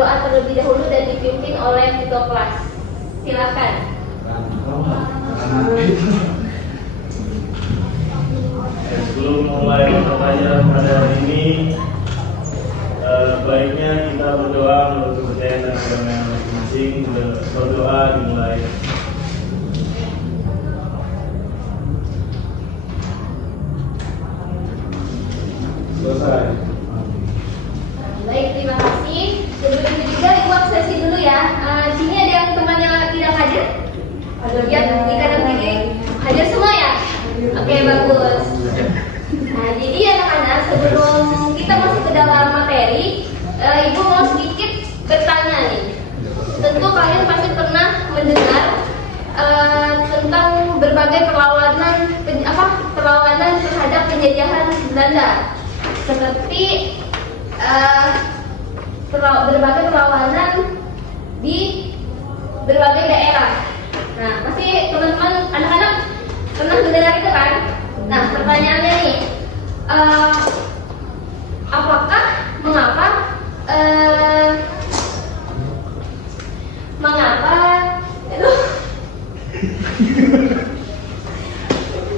berdoa terlebih dahulu dan dipimpin oleh ketua kelas. Silakan. Sebelum mulai pelajaran pada hari ini, baiknya kita berdoa menurut kepercayaan dan agama masing-masing. Berdoa dimulai. Selesai. Baik, terima kasih. Sebelum itu juga Ibu absensi dulu ya. Sini ada yang teman yang tidak hadir? Ya, di kanan kiri hadir semua ya? Oke, bagus. Nah, jadi anak-anak, sebelum kita masuk ke dalam materi, Ibu mau sedikit bertanya nih. Tentu kalian pasti pernah mendengar tentang berbagai perlawanan terhadap penjajahan Belanda, seperti berbagai perlawanan di berbagai daerah. Nah, pasti teman-teman anak-anak pernah mendengar itu kan? Nah, pertanyaannya nih, mengapa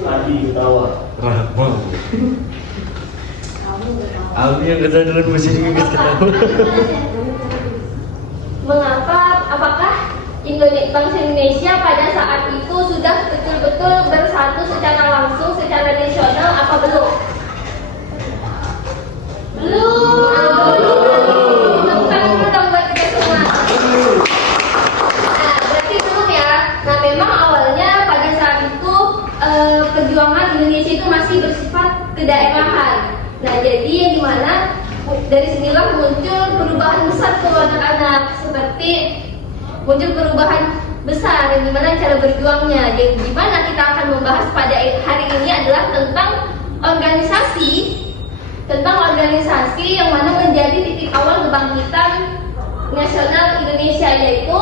Lagi ketawa. Rahma. Aku yang ketahuan musik Inggris ketawa. Apakah bangsa Indonesia pada saat itu sudah betul-betul bersatu secara langsung, secara nasional, apa belum? Berarti belum ya. Nah, memang awalnya pada saat itu perjuangan Indonesia itu masih bersifat kedaerahan. Nah, jadi yang dimana dari sinilah muncul perubahan besar tuh anak-anak, seperti muncul perubahan besar yang dimana cara berjuangnya. Yang dimana kita akan membahas pada hari ini adalah tentang organisasi yang mana menjadi titik awal kebangkitan nasional Indonesia, yaitu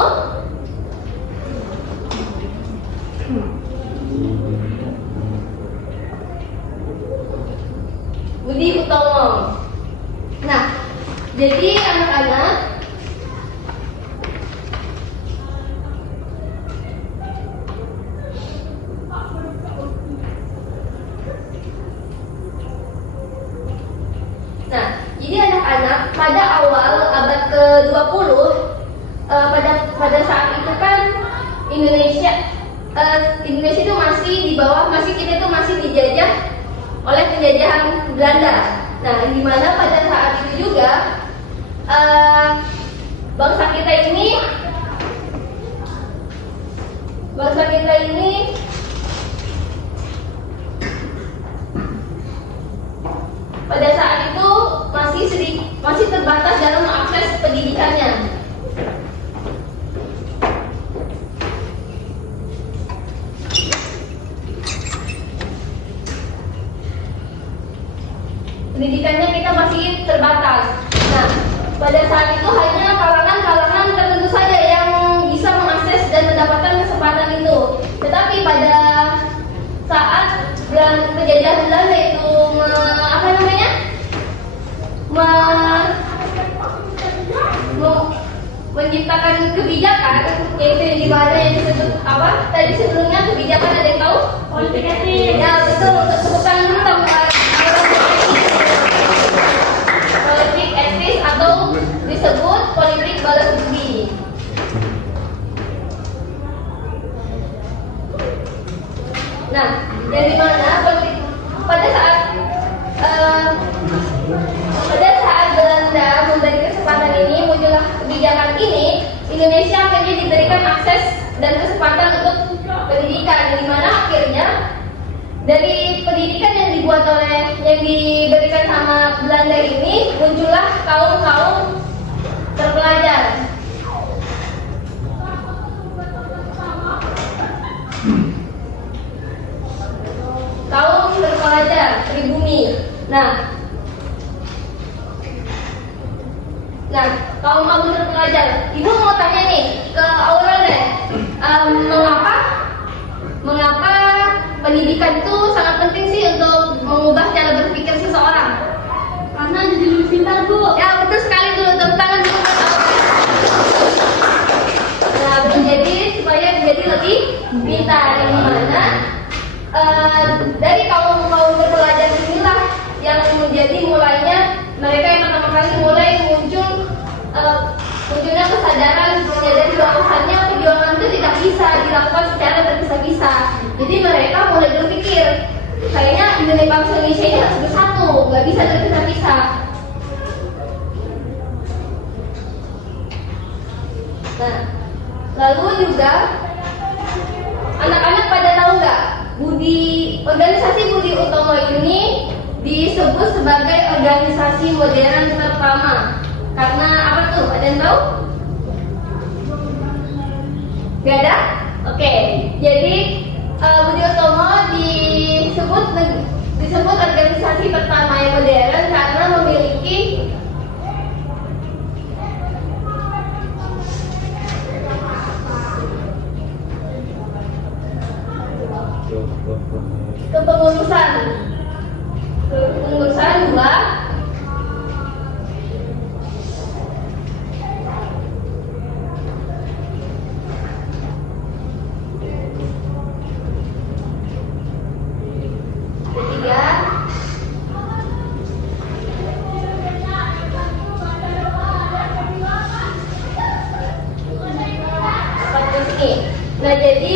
Budi Utomo. Nah, jadi anak-anak, pada awal abad ke-20, pada saat itu kan Indonesia itu kita itu masih dijajah oleh penjajahan Belanda. Nah, di mana pada saat itu juga bangsa kita ini pada saat itu masih terbatas dalam mengakses pendidikannya. Pendidikannya kita masih terbatas. Nah, pada saat itu hanya kalangan-kalangan tertentu saja yang bisa mengakses dan mendapatkan kesempatan itu. Tetapi pada saat penjajahan Belanda itu menciptakan kebijakan, yaitu yang dimana yang disebut apa tadi sebelumnya, kebijakan, ada yang tahu? Politik etis. Ya, betul. Tepuk tangan dulu dong. Politik etis atau disebut politik balas budi. Nah, yang dimana pada saat Belanda memberi kesempatan ini, muncullah kebijakan ini, Indonesia akhirnya diberikan akses dan kesempatan untuk pendidikan, di mana akhirnya dari pendidikan yang diberikan sama Belanda ini, muncullah kaum terpelajar. Kaum terpelajar pribumi. Nah, kaum terpelajar. Ibu mau tanya nih ke Aurel deh, mengapa pendidikan itu sangat penting sih untuk mengubah cara berpikir seseorang? Karena jadi lebih pintar, Bu. Ya, betul sekali. Dulu tepuk tangan dulu buat Aurel. bahwasannya perjuangan itu tidak bisa dilakukan secara terpisah-pisah. Jadi mereka mulai berpikir, kayaknya bangsa Indonesia ini harus bersatu, nggak bisa terpisah-pisah. Nah, lalu juga anak-anak pada tahu nggak, organisasi Budi Utomo ini disebut sebagai organisasi modern pertama. Karena apa tuh? Ada yang tahu? Gak ada? Oke. Jadi Budi Utomo disebut organisasi pertama yang modern karena memiliki kepengurusan dua ketiga ini. Nah, jadi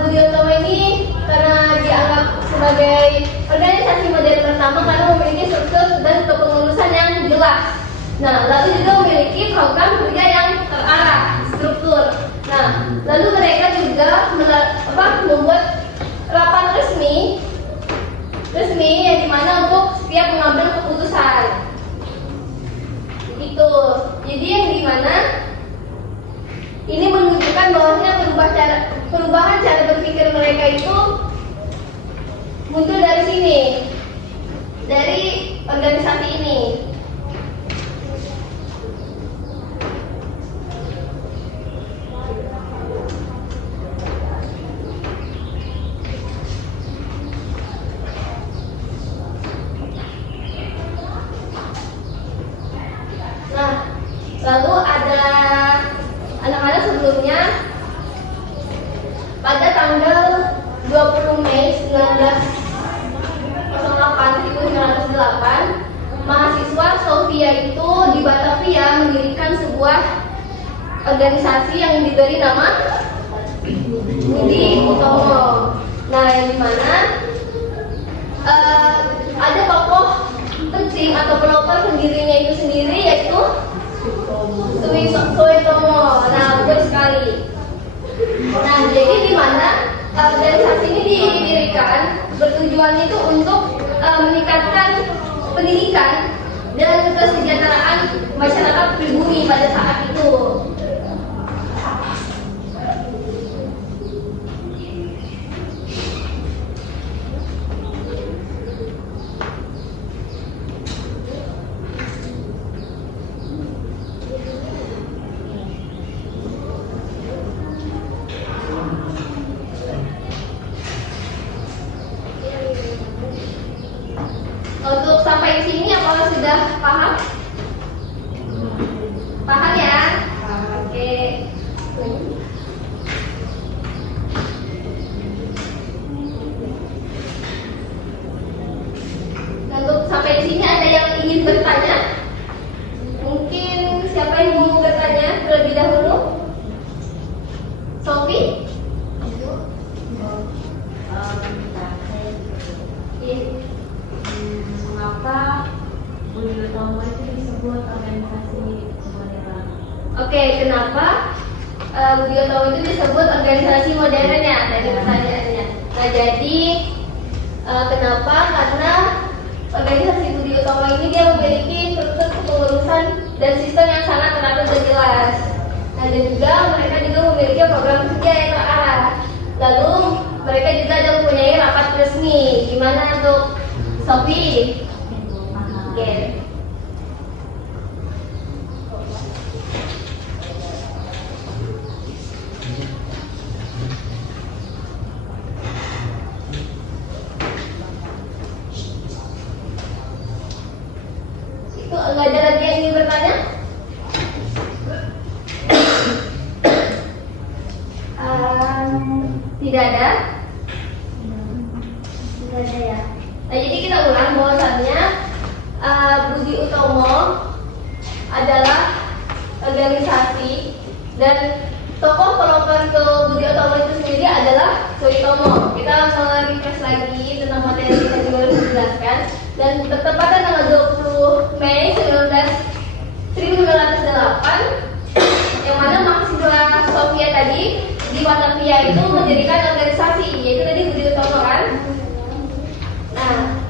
Budi Utomo ini karena dianggap sebagai organisasi modern pertama karena memiliki struktur dan kepengurusan yang jelas. Nah, lalu juga memiliki program kerja yang terarah, struktur. Nah, lalu mereka juga membuat rapat resmi yang dimana untuk setiap mengambil keputusan. Itu. Jadi yang dimana ini menunjukkan bahwasanya perubahan cara berpikir mereka itu muncul dari sini, dari organisasi ini. Nah, lalu ada anak-anak sebelumnya pada tanggal 20 Mei 1908, mahasiswa Sofia itu di Batavia mendirikan sebuah organisasi yang diberi nama Budi Utomo. Nah, yang dimana ada tokoh penting atau pelopor pendirinya itu sendiri yaitu Suetomo. Nah, betul sekali. Nah, jadi di mana organisasi ini didirikan bertujuan itu untuk meningkatkan pendidikan dan kesejahteraan masyarakat pribumi pada saat itu. Untuk sampai di sini apakah sudah paham? Paham ya? Oke. Untuk sampai di sini ada yang ingin bertanya? Mungkin siapa yang mau bertanya terlebih dahulu? Sofi? Mengapa Budi Utomo itu disebut organisasi modern? Oke, kenapa Budi Utomo itu disebut organisasi modern ya? Tadi pertanyaannya. Nah, jadi kenapa? Karena organisasi Budi Utomo ini dia memiliki struktur kepengurusan dan sistem yang sangat teratur dan jelas. Nah, dan juga mereka juga memiliki program kerja yang terarah. Lalu mereka juga ada mempunyai rapat resmi. Gimana untuk Sofi? Oke. Itu nggak ada lagi yang ingin bertanya? Tidak ada? Tidak ada ya. Nah, jadi kita ulang bahwasannya Budi Utomo adalah organisasi Dan tokoh pelopor ke Budi Utomo itu sendiri adalah Suitomo. Kita refresh lagi tentang materi yang tadi baru dijelaskan. Dan bertepatan tanggal 20 Mei 1908, yang mana mahasiswa Soviet tadi di Batavia itu mendirikan organisasi, yaitu tadi Budi Utomo kan. Nah,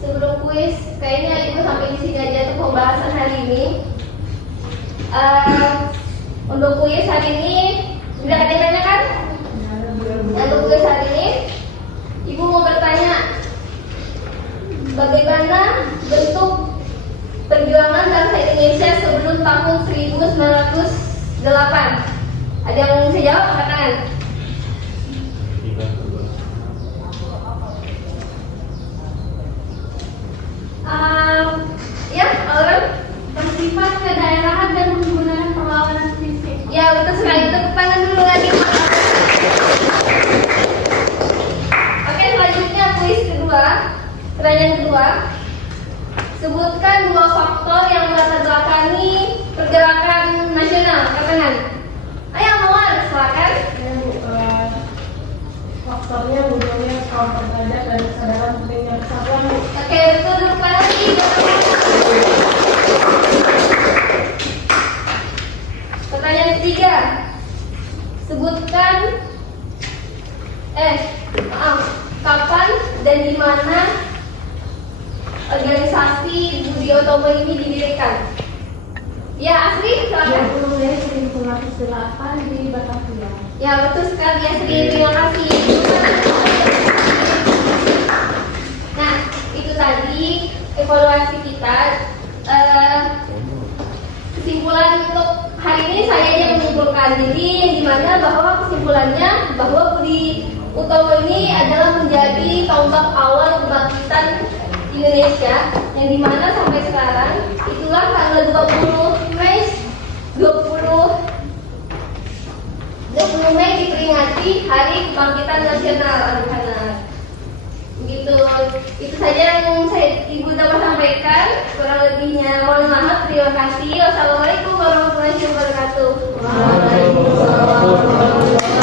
sebelum kuis, kayaknya Ibu sampai di sini aja untuk pembahasan hari ini. Untuk kuis hari ini sudah ada yang tanya kan? Untuk kuis hari ini, Ibu mau bertanya, bagaimana bentuk perjuangan bangsa Indonesia sebelum tahun 1908? Ada yang bisa jawab? Angkat tangan. Ya, orang Bersifat kedaerahan dan menggunakan perlawanan fisik. ya betul sekali. Tepuk tangan dulu lagi. Oke, selanjutnya kuis kedua. Pertanyaan kedua. Sebutkan dua faktor yang melatar belakangi pergerakan nasional. Katakan. Ayo, Mawar, silakan. Faktornya munculnya kaum terhadap dan kesadaran pentingnya persatuan. Oke, betul. Tepuk tangan lagi. Pertanyaan ketiga. Sebutkan kapan dan di mana organisasi Budi Utomo ini didirikan? Ya, Asri, silakan. 20 Mei 1908 di Batavia. Ya, betul sekali, Asri. Terima kasih. Nah, itu tadi evaluasi kita. Kesimpulan untuk hari ini saya yang menyimpulkan. Jadi yang dimana bahwa kesimpulannya bahwa Budi Utomo ini adalah menjadi tonggak awal kebangkitan Indonesia, yang dimana sampai sekarang itulah tanggal 20 Mei 20 Mei diperingati Hari Kebangkitan Nasional anak-anak. Begitu, itu saja yang Ibu dapat sampaikan. Kurang lebihnya mohon maaf. Terima kasih. Wassalamualaikum warahmatullahi wabarakatuh. Waalaikumsalam.